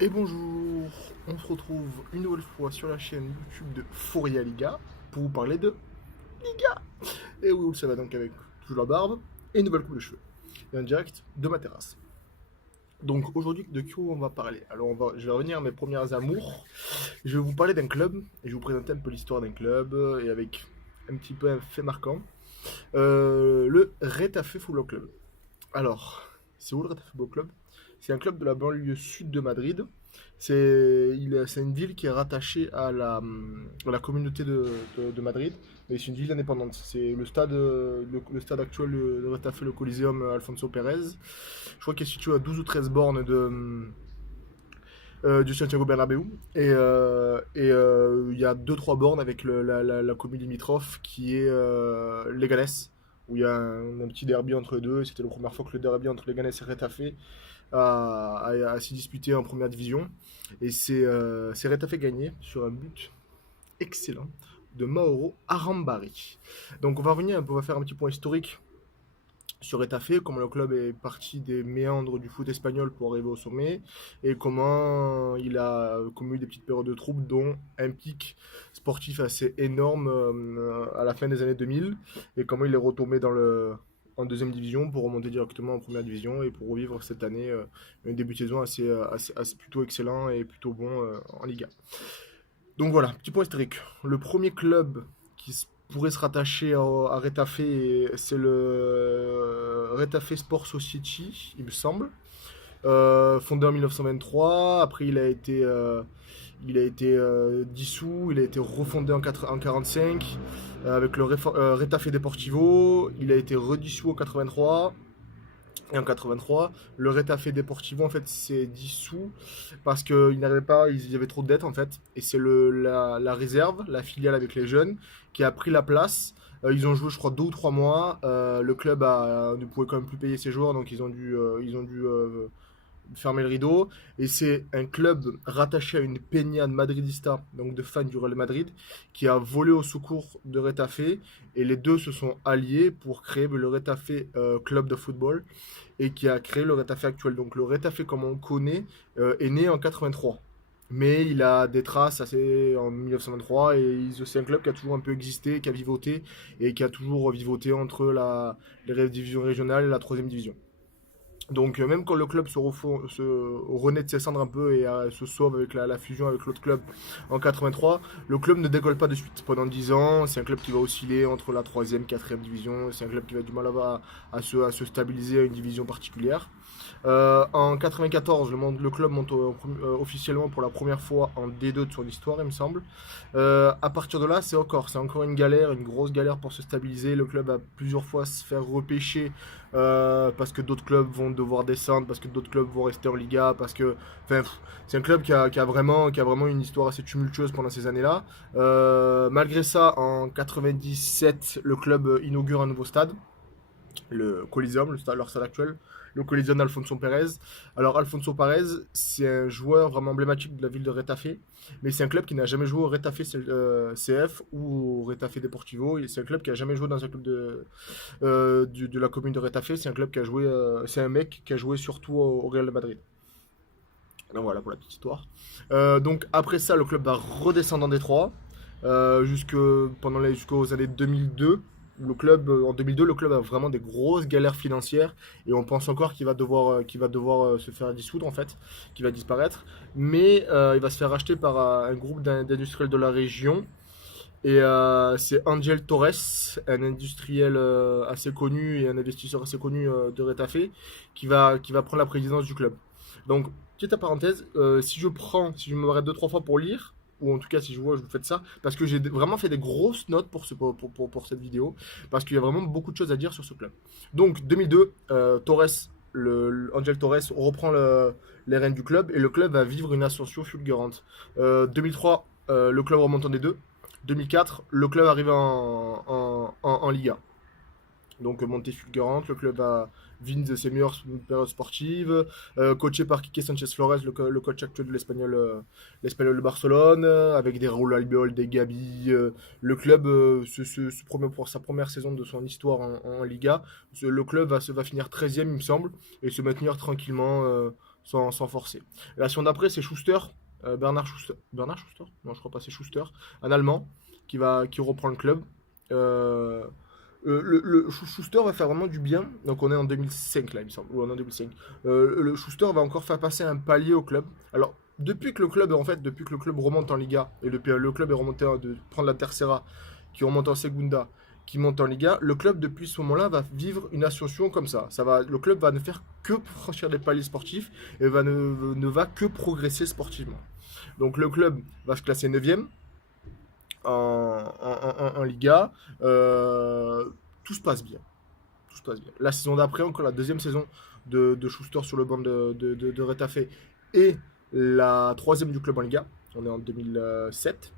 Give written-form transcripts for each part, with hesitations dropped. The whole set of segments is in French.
Et bonjour, on se retrouve une nouvelle fois sur la chaîne YouTube de Fouria Liga pour vous parler de Liga. Et oui, ça va donc avec toujours la barbe et une nouvelle coupe de cheveux. Et un direct de ma terrasse. Donc aujourd'hui, de qui on va parler? Alors je vais revenir à mes premières amours. Je vais vous parler d'un club et je vais vous présenter un peu l'histoire d'un club et avec un petit peu un fait marquant. Le Retafe Football Club. Alors, c'est où le Retafe Football Club? C'est un club de la banlieue sud de Madrid. C'est une ville qui est rattachée à la communauté de Madrid, mais c'est une ville indépendante. C'est le stade actuel de Retafe, le Coliseum Alfonso Pérez. Je crois qu'il est situé à 12 ou 13 bornes du Santiago Bernabéu. Il y a deux trois bornes avec la commune limitrophe qui est Leganés, où il y a un petit derby entre les deux. C'était la première fois que le derby entre Leganés et Retafe à s'y disputer en première division. Et c'est Retafe gagné sur un but excellent de Mauro Arambari. Donc on va revenir, on va faire un petit point historique sur Retafe, comment le club est parti des méandres du foot espagnol pour arriver au sommet, et comment il a connu des petites périodes de troubles, dont un pic sportif assez énorme à la fin des années 2000, et comment il est retombé en deuxième division pour remonter directement en première division et pour revivre cette année un début de saison assez plutôt excellent et plutôt bon en Liga. Donc voilà, petit point historique. Le premier club pourrait se rattacher à Retafe, c'est le Retafe Sport Society, il me semble. Fondé en 1923, après il a été dissous, il a été refondé en 1945 avec le Retafe Deportivo, il a été redissous en 83. Et en 83, le Retafe Deportivo en fait s'est dissous parce qu'il n'arrivait pas, il y avait trop de dettes en fait. Et c'est la réserve, la filiale avec les jeunes, qui a pris la place. Ils ont joué, je crois, 2 ou 3 mois. Le club ne pouvait quand même plus payer ses joueurs, donc ils ont dû fermer le rideau. Et c'est un club rattaché à une peña madridista, donc de fans du Real Madrid, qui a volé au secours de Retafe. Et les deux se sont alliés pour créer le Retafe Club de football et qui a créé le Retafe actuel. Donc le Retafe, comme on le connaît, est né en 83. Mais il a des traces assez en 1923 et c'est un club qui a toujours un peu existé, qui a vivoté et qui a toujours vivoté entre les divisions régionales et la troisième division. Donc même quand le club se renaît de ses cendres un peu et se sauve avec la fusion avec l'autre club en 83, le club ne décolle pas de suite. Pendant 10 ans, c'est un club qui va osciller entre la troisième, quatrième division. C'est un club qui va du mal à se stabiliser à une division particulière. En 94, le club monte officiellement pour la première fois en D2 de son histoire, il me semble. À partir de là, c'est encore une galère, une grosse galère pour se stabiliser. Le club va plusieurs fois se faire repêcher parce que d'autres clubs vont devoir descendre, parce que d'autres clubs vont rester en Liga, enfin, c'est un club qui a vraiment une histoire assez tumultueuse pendant ces années-là. Malgré ça, en 97, le club inaugure un nouveau stade, le Coliseum, leur stade actuel, le Coliseum d'Alfonso Pérez. Alors Alfonso Pérez, c'est un joueur vraiment emblématique de la ville de Retafe, mais c'est un club qui n'a jamais joué au Retafe CF ou au Retafe Deportivo. C'est un club qui a jamais joué dans un club de la commune de Retafe. C'est un club qui a joué, c'est un mec qui a joué surtout au Real de Madrid. Donc voilà pour la petite histoire. Donc après ça, le club va redescendre en Détroit jusqu'aux années 2002. En 2002, le club a vraiment des grosses galères financières et on pense encore qu'il va devoir se faire dissoudre en fait, qu'il va disparaître. Mais il va se faire racheter par un groupe d'industriels de la région et c'est Angel Torres, un industriel assez connu et un investisseur assez connu de Retafe, qui va prendre la présidence du club. Donc, petite parenthèse, si je me m'arrête 2 3 fois pour lire, ou en tout cas si je vois, je vous fais ça, parce que j'ai vraiment fait des grosses notes pour cette vidéo, parce qu'il y a vraiment beaucoup de choses à dire sur ce club. Donc, 2002, Torres, Angel Torres reprend les rênes du club, et le club va vivre une ascension fulgurante. 2003, le club remonte en D2. 2004, le club arrive en Liga. Donc montée fulgurante, le club a vine de ses meilleures périodes sportives, coaché par Quique Sanchez Flores, le coach actuel de l'Espagnol de Barcelone, avec des Raúl Albiol, des Gabi. Le club se promet pour sa première saison de son histoire en Liga. Le club va finir 13e, il me semble, et se maintenir tranquillement sans forcer. La seconde d'après, c'est Schuster, Bernard Schuster. Bernard Schuster? Non, je crois pas, c'est Schuster, un Allemand qui reprend le club. Euh, Schuster va faire vraiment du bien. Donc on est en 2005 là, il me semble. Ou on est en 2005. Le Schuster va encore faire passer un palier au club. Alors, depuis que le club remonte en Liga, et le club est remonté de prendre la Tercera, qui remonte en Segunda, qui monte en Liga, le club depuis ce moment-là va vivre une ascension comme ça. Le club va ne faire que franchir des paliers sportifs et ne va que progresser sportivement. Donc le club va se classer 9e en Liga. Euh, tout se passe bien. Tout se passe bien. La saison d'après, encore la deuxième saison de Schuster sur le banc de Retafe et la troisième du club en Liga. On est en 2007.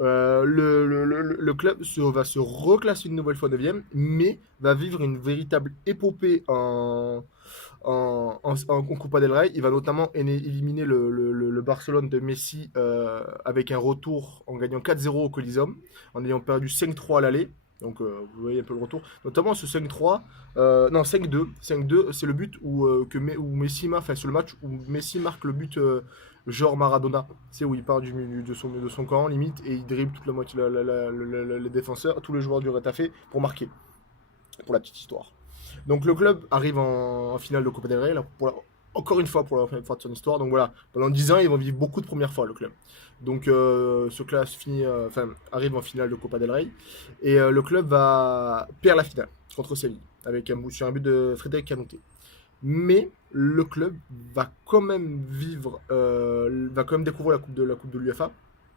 Le club va se reclasser une nouvelle fois 9e, mais va vivre une véritable épopée en Copa del Rey. Il va notamment éliminer le Barcelone de Messi avec un retour en gagnant 4-0 au Coliseum, en ayant perdu 5-3 à l'aller. Donc vous voyez un peu le retour. Notamment ce 5-3, non 5-2. 5-2, c'est le but où Messi marque, enfin c'est le match où Messi marque le but genre Maradona. C'est où il part de son camp limite et il dribble toute la moitié les défenseurs, tous les joueurs du Retafe pour marquer. Pour la petite histoire. Donc le club arrive en finale de Copa del Rey, là, encore une fois pour la première fois de son histoire. Donc voilà, pendant 10 ans, ils vont vivre beaucoup de premières fois, le club. Donc ce classe arrive en finale de Copa del Rey. Et le club perd la finale contre Séville, sur un but de Frédéric Canouté. Mais le club va quand même va quand même découvrir la coupe de l'UEFA.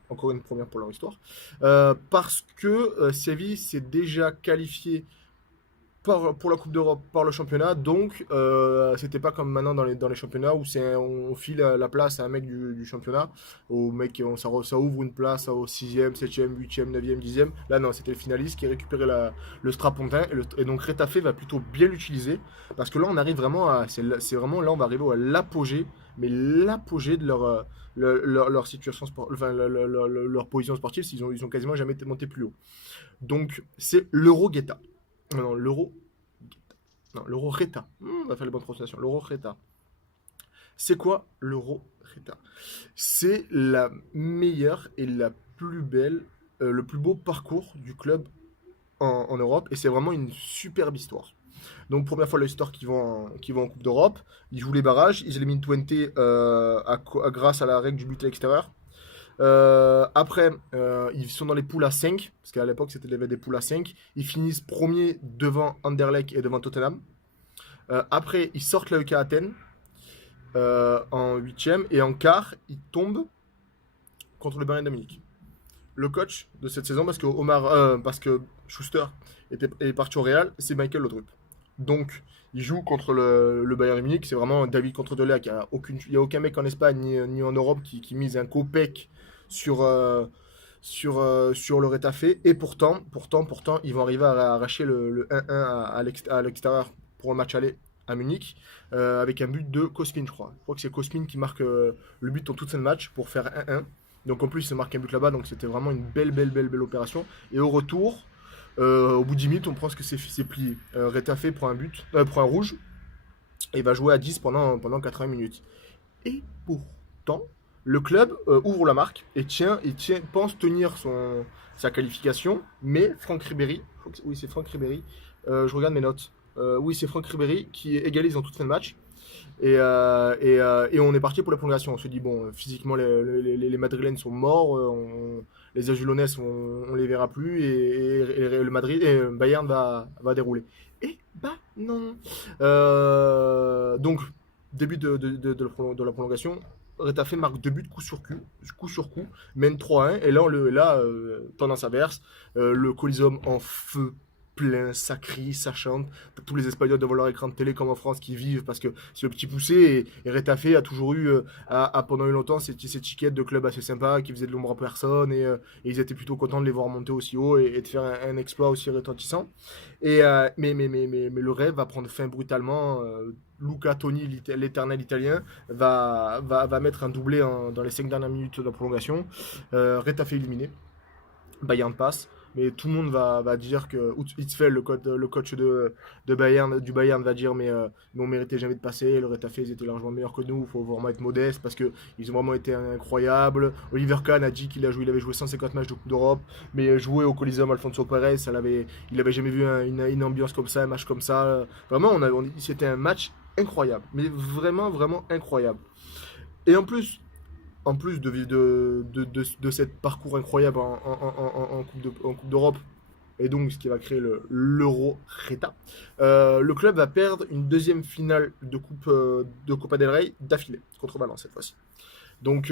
Encore une première pour leur histoire. Parce que Séville s'est déjà qualifié pour la Coupe d'Europe par le championnat. Donc, c'était pas comme maintenant dans les championnats où on file la place à un mec du championnat. Au mec, ça ouvre une place au 6e, 7e, 8e, 9e, 10e. Là, non, c'était le finaliste qui a récupéré le strapontin. Et donc, Retafe va plutôt bien l'utiliser. Parce que là, on arrive vraiment c'est vraiment là, on va arriver à l'apogée. Mais l'apogée de leur situation enfin, leur position sportive. Ils ont quasiment jamais été montés plus haut. Donc, c'est l'Euro-Guetta. Non, l'euro Reta. On va faire les bonnes prononciations. L'euro Reta. C'est quoi l'euro Reta? C'est la meilleure et la plus belle, le plus beau parcours du club en Europe. Et c'est vraiment une superbe histoire. Donc, première fois l'histoire qui vont en Coupe d'Europe. Ils jouent les barrages. Ils éliminent Twente grâce à la règle du but à l'extérieur. Après, ils sont dans les poules à 5, parce qu'à l'époque, c'était des poules à 5. Ils finissent premier devant Anderlecht et devant Tottenham. Après, ils sortent la EK Athènes en huitième. Et en quart, ils tombent contre le Bayern de Munich. Le coach de cette saison, parce que Schuster est parti au Real, c'est Michael Laudrup. Donc, il joue contre le Bayern de Munich. C'est vraiment David contre Goliath. Il n'y a aucun mec en Espagne ni en Europe qui mise un copec sur, sur le Retafe. Et pourtant, ils vont arriver à arracher le 1-1 à l'extérieur pour le match aller à Munich, avec un but de Kosmin, je crois. Je crois que c'est Kosmin qui marque le but en toute fin de match pour faire 1-1. Donc en plus, il se marque un but là-bas, donc c'était vraiment une belle opération. Et au retour, au bout de 10 minutes, on pense que c'est plié. Retafe prend prend un rouge et va jouer à 10 pendant 80 minutes. Et pourtant, le club ouvre la marque et pense tenir sa qualification, mais Franck Ribéry, oui c'est Franck Ribéry, je regarde mes notes, oui c'est Franck Ribéry qui égalise en toute fin de match. Et on est parti pour la prolongation. On se dit, bon, physiquement, les Madrilènes sont morts, les Azulonais, on les verra plus, et le Madrid, et Bayern va dérouler. Et bah non. Donc, début de la prolongation, Retafe marque 2 buts coup sur coup, mène 3-1, et là, tendance inverse, le Coliseum en feu plein, ça crie, ça chante. T'as tous les Espagnols devant leur écran de télé comme en France qui vivent parce que c'est le petit poussé. Et Retafe a toujours eu, pendant longtemps, cette étiquette de club assez sympa qui faisait de l'ombre à personne. Et ils étaient plutôt contents de les voir monter aussi haut et de faire un exploit aussi retentissant. Mais le rêve va prendre fin brutalement. Luca Toni, l'éternel italien, va mettre un doublé dans les 5 dernières minutes de la prolongation. Retafe éliminé. Bayern passe. mais tout le monde va dire que Hitzfeld, le coach de Bayern, du Bayern, va dire mais on méritait jamais de passer. Le Retafe, ils étaient largement meilleurs que nous. Il faut vraiment être modeste parce que ils ont vraiment été incroyables. Oliver Kahn a dit il avait joué 150 matchs de Coupe d'Europe, mais jouer au Coliseum Alfonso Pérez, il avait jamais vu une ambiance comme ça, un match comme ça. Vraiment, c'était un match incroyable, mais vraiment, vraiment incroyable. Et en plus de cet parcours incroyable en Coupe d'Europe, et donc ce qui va créer l'Euro Reta, le club va perdre une deuxième finale de Copa del Rey d'affilée, contre Valence cette fois-ci. Donc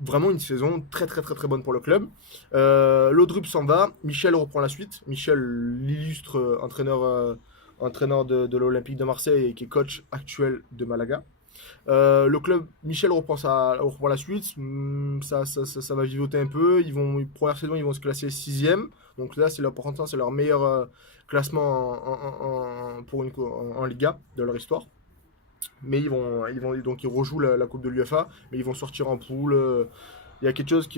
vraiment une saison très très très très bonne pour le club. Laudrup s'en va, Michel reprend la suite. Michel, l'illustre entraîneur de l'Olympique de Marseille et qui est coach actuel de Malaga. Le club, Michel reprend la suite. Ça va vivoter un peu. Première saison, ils vont se classer sixième. Donc là, c'est leur meilleur classement en Liga de leur histoire. Mais donc ils rejouent la Coupe de l'UEFA, mais ils vont sortir en poule. Il y a quelque chose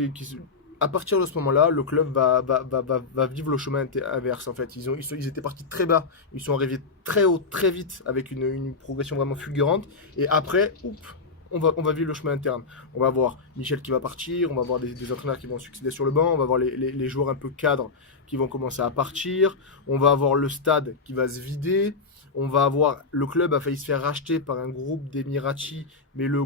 à partir de ce moment-là, le club va vivre le chemin inverse en fait. Ils étaient partis très bas, ils sont arrivés très haut, très vite, avec une progression vraiment fulgurante. Et après, on va vivre le chemin interne. On va voir Michel qui va partir, on va voir des entraîneurs qui vont succéder sur le banc, on va voir les joueurs un peu cadres qui vont commencer à partir, on va avoir le stade qui va se vider, on va avoir le club a failli se faire racheter par un groupe d'Emirati, mais le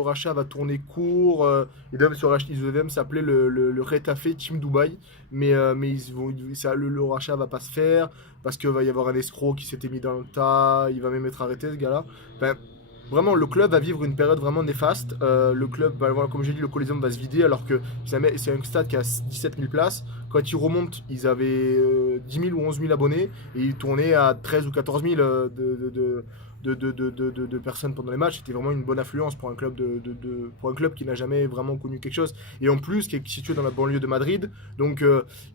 rachat va tourner court. Ils devaient même s'appeler le Retafe Team Dubai, mais le rachat va pas se faire parce qu'il va y avoir un escroc qui s'était mis dans le tas, il va même être arrêté ce gars-là. Enfin, vraiment, le club va vivre une période vraiment néfaste. Le club, voilà, comme j'ai dit, le Coliseum va se vider alors que c'est un stade qui a 17 000 places. Quand ils remontent, ils avaient 10 000 ou 11 000 abonnés et ils tournaient à 13 ou 14 000 de personnes pendant les matchs. C'était vraiment une bonne affluence pour un club, pour un club qui n'a jamais vraiment connu quelque chose. Et en plus, qui est situé dans la banlieue de Madrid. Donc,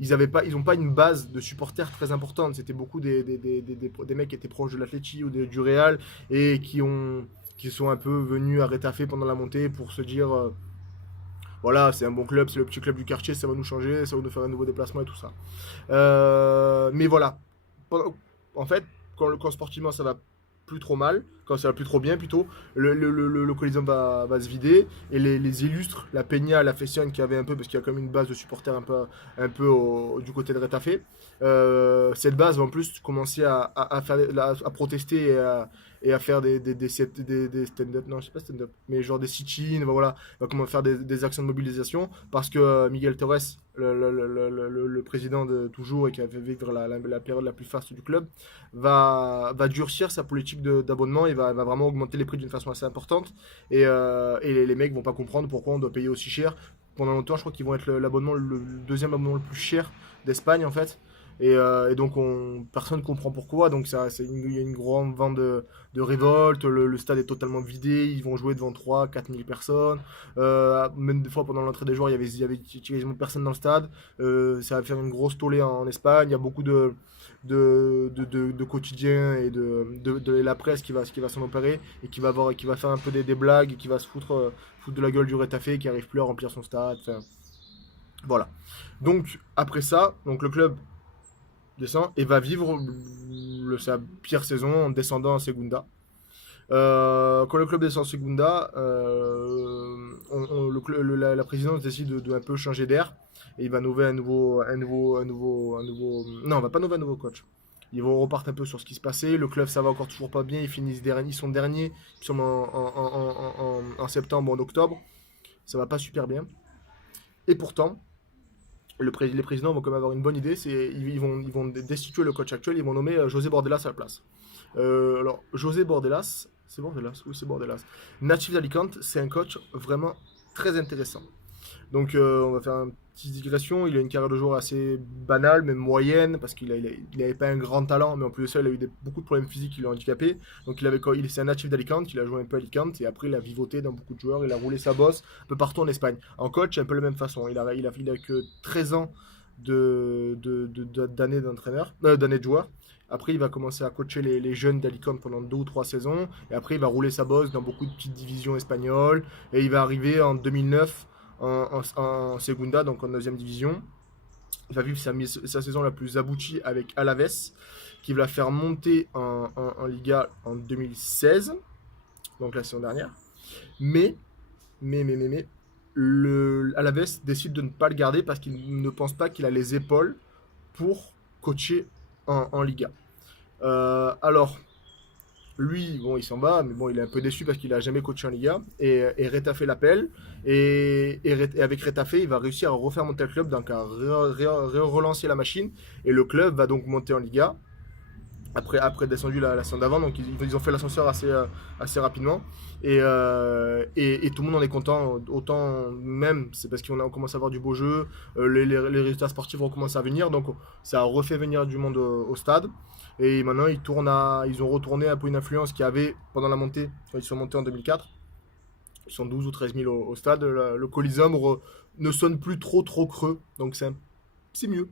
ils n'ont pas une base de supporters très importante. C'était beaucoup des mecs qui étaient proches de l'Atleti ou du Real et qui sont un peu venus à Rétafé pendant la montée pour se dire voilà, c'est un bon club, c'est le petit club du quartier, ça va nous changer, ça va nous faire un nouveau déplacement et tout ça. Mais voilà, en fait, quand sportivement ça va plus trop mal, quand ça va plus trop bien plutôt, le Coliseum va se vider et les illustres, la Peña, la Fessione qui avait un peu, parce qu'il y a quand même une base de supporters un peu du côté de Retafe, cette base va en plus commencer à protester et à faire des stand-up, non je sais pas stand-up, mais genre des sit-in, voilà, va commencer à faire des actions de mobilisation parce que Miguel Torres, le président de toujours et qui a fait vivre la période la plus faste du club, va durcir sa politique d'abonnement et va vraiment augmenter les prix d'une façon assez importante. Et les mecs vont pas comprendre pourquoi on doit payer aussi cher. Pendant longtemps, je crois qu'ils vont être le deuxième abonnement le plus cher d'Espagne en fait. Et donc personne ne comprend pourquoi. Donc il y a une grande vente de révolte. Le stade est totalement vidé. Ils vont jouer devant 3 4 000 personnes. Même des fois pendant l'entrée des joueurs, il y avait quasiment personne dans le stade. Ça va faire une grosse tollée en Espagne. Il y a beaucoup de quotidiens et de la presse qui va s'en opérer et qui va faire un peu des blagues et qui va se foutre de la gueule du Retafe qui arrive plus à remplir son stade. Enfin, voilà. Donc après ça, donc le club descend et va vivre sa pire saison en descendant en Segunda. Quand le club descend en Segunda, la présidence décide de un peu changer d'air et il va nommer non, on va pas nommer un nouveau coach. Ils vont repartir un peu sur ce qui se passait. Le club, ça va encore toujours pas bien. Ils sont derniers. Ils sont en septembre, en octobre. Ça va pas super bien. Et pourtant, les présidents vont quand même avoir une bonne idée. Ils vont destituer le coach actuel. Ils vont nommer José Bordelas à la place. Alors, José Bordelas, c'est Bordelas, oui, c'est Bordelas. Natif d'Alicante, c'est un coach vraiment très intéressant. Donc, on va faire une petite digression. Il a une carrière de joueur assez banale, même moyenne, parce qu'il n'avait pas un grand talent, mais en plus de ça, il a eu beaucoup de problèmes physiques qui l'ont handicapé. Donc, c'est un natif d'Alicante, il a joué un peu à Alicante, et après, il a vivoté dans beaucoup de joueurs, il a roulé sa bosse un peu partout en Espagne. En coach, un peu de la même façon. Il a que 13 ans d'années d'années de joueur. Après, il va commencer à coacher les jeunes d'Alicante pendant 2 ou 3 saisons. Et après, il va rouler sa bosse dans beaucoup de petites divisions espagnoles. Et il va arriver en 2009 en Segunda, donc en 9e division. Il va vivre sa saison la plus aboutie avec Alaves, qui va la faire monter en Liga en 2016, donc la saison dernière. Mais, mais, Alaves décide de ne pas le garder parce qu'il ne pense pas qu'il a les épaules pour coacher en Liga. Alors, lui, bon, il s'en va, mais bon, il est un peu déçu parce qu'il a jamais coaché en Liga. Et Retafe l'appelle. Et avec Retafe, il va réussir à refaire monter le club, donc à relancer la machine. Et le club va donc monter en Liga. Après descendu la saison d'avant, donc ils ont fait l'ascenseur assez rapidement. Et tout le monde en est content. Autant même, c'est parce qu'on commence à avoir du beau jeu. Les résultats sportifs vont commencer à venir. Donc ça a refait venir du monde au stade. Et maintenant, ils ont retourné un peu une influence qu'il y avait pendant la montée, quand ils sont montés en 2004. Ils sont 12 ou 13 000 au stade. Le Coliseum ne sonne plus trop creux. Donc c'est mieux.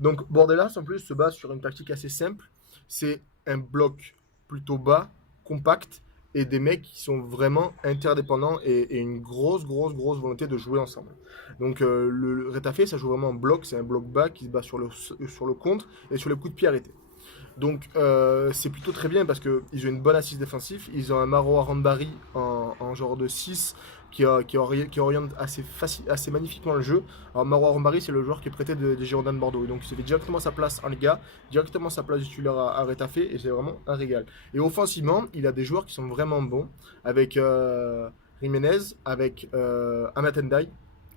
Donc Bordelas, en plus, se base sur une tactique assez simple. C'est un bloc plutôt bas, compact, et des mecs qui sont vraiment interdépendants et une grosse volonté de jouer ensemble. Donc le Retafe, ça joue vraiment en bloc. C'est un bloc bas qui se base sur le contre et sur les coups de pied arrêtés. Donc c'est plutôt très bien parce qu'ils ont une bonne assise défensive. Ils ont un Maro Arambari en genre de 6 qui oriente assez magnifiquement le jeu. Alors Maro Arambari, c'est le joueur qui est prêté des Girondins de Bordeaux. Et donc il se fait directement sa place en Liga, directement sa place de titulaire à Retafe, et c'est vraiment un régal. Et offensivement, il a des joueurs qui sont vraiment bons, avec Jiménez, avec Amat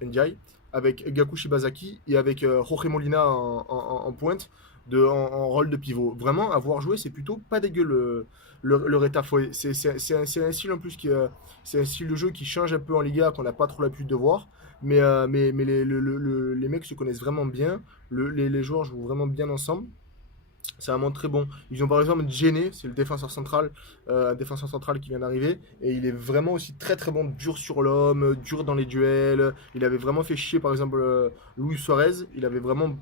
Ndiaye, avec Gaku Shibazaki et avec Jorge Molina en pointe en rôle de pivot. Vraiment, avoir joué, c'est plutôt pas dégueu le Retafe. C'est un style en plus c'est un style de jeu qui change un peu en Liga, qu'on n'a pas trop l'habitude de voir. Mais les mecs se connaissent vraiment bien. Les joueurs jouent vraiment bien ensemble. C'est vraiment très bon. Ils ont par exemple Djene, c'est le défenseur central, un défenseur central qui vient d'arriver. Et il est vraiment aussi très bon, dur sur l'homme, dur dans les duels. Il avait vraiment fait chier par exemple Luis Suarez. Il avait vraiment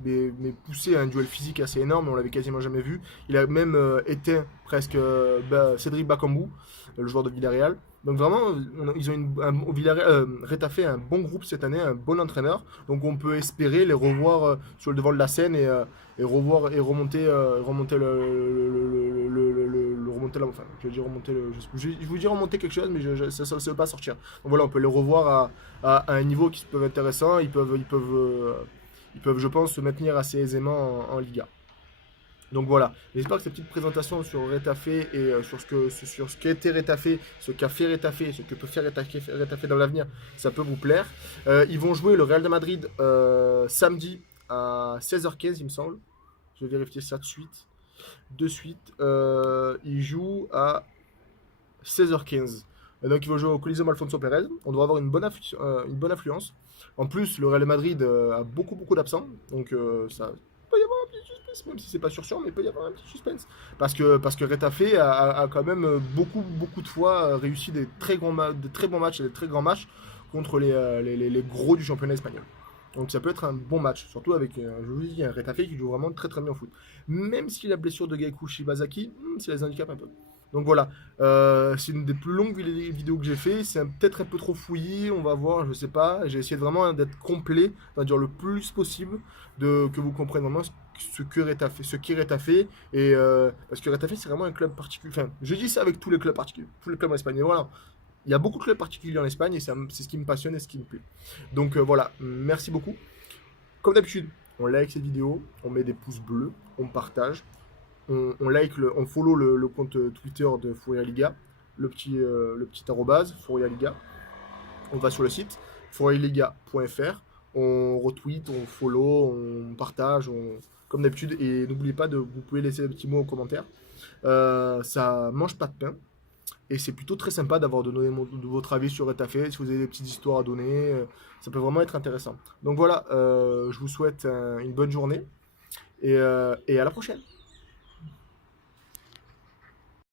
poussé à un duel physique assez énorme, on l'avait quasiment jamais vu. Il a même éteint presque Cédric Bakambu, le joueur de Villarreal. Donc vraiment, ils ont Retafe un bon groupe cette année, un bon entraîneur. Donc on peut espérer les revoir sur le devant de la scène et revoir et remonter enfin je vais dire remonter je vous dis remonter quelque chose mais ça ne veut pas sortir. Donc voilà, on peut les revoir à un niveau qui peut être intéressant. Ils peuvent je pense se maintenir assez aisément en Liga. Donc voilà, j'espère que cette petite présentation sur Retafe et sur ce qu'était Retafe, ce qu'a fait Retafe, ce que peut faire Retafe dans l'avenir, ça peut vous plaire. Ils vont jouer le Real de Madrid samedi à 16h15 il me semble. Je vais vérifier ça de suite. Ils jouent à 16h15. Et donc ils vont jouer au Coliseum Alfonso Pérez. On doit avoir une bonne affluence. En plus, le Real de Madrid a beaucoup d'absents. Donc ça peut y avoir un petit suspense, même si c'est pas sûr, mais il peut y avoir un petit suspense. Parce que Retafe a quand même beaucoup de fois réussi de très bons matchs et des très grands matchs contre les gros du championnat espagnol. Donc ça peut être un bon match, surtout avec, je vous dis, un Retafe qui joue vraiment très bien au foot. Même si la blessure de Gaeku Shibazaki, ça les handicape un peu. Donc voilà, c'est une des plus longues vidéos que j'ai fait. C'est peut-être un peu trop fouillis, on va voir, je sais pas. J'ai essayé vraiment d'être complet, on va dire le plus possible, que vous compreniez vraiment ce qu'est Retafe. Et parce que Retafe, c'est vraiment un club particulier. Enfin, je dis ça avec tous les clubs particuliers, tous les clubs en Espagne. Mais voilà, il y a beaucoup de clubs particuliers en Espagne et c'est ce qui me passionne et ce qui me plaît. Donc voilà, merci beaucoup. Comme d'habitude, on like cette vidéo, on met des pouces bleus, on partage, on like, on follow le compte Twitter de Furia Liga, le petit arrobase Furia Liga. On va sur le site furialiga.fr, on retweet, on follow, on partage, comme d'habitude. Et n'oubliez pas vous pouvez laisser des petits mots en commentaire. Ça mange pas de pain. Et c'est plutôt très sympa d'avoir donné votre avis sur Retafe. Si vous avez des petites histoires à donner, ça peut vraiment être intéressant. Donc voilà, je vous souhaite une bonne journée et à la prochaine.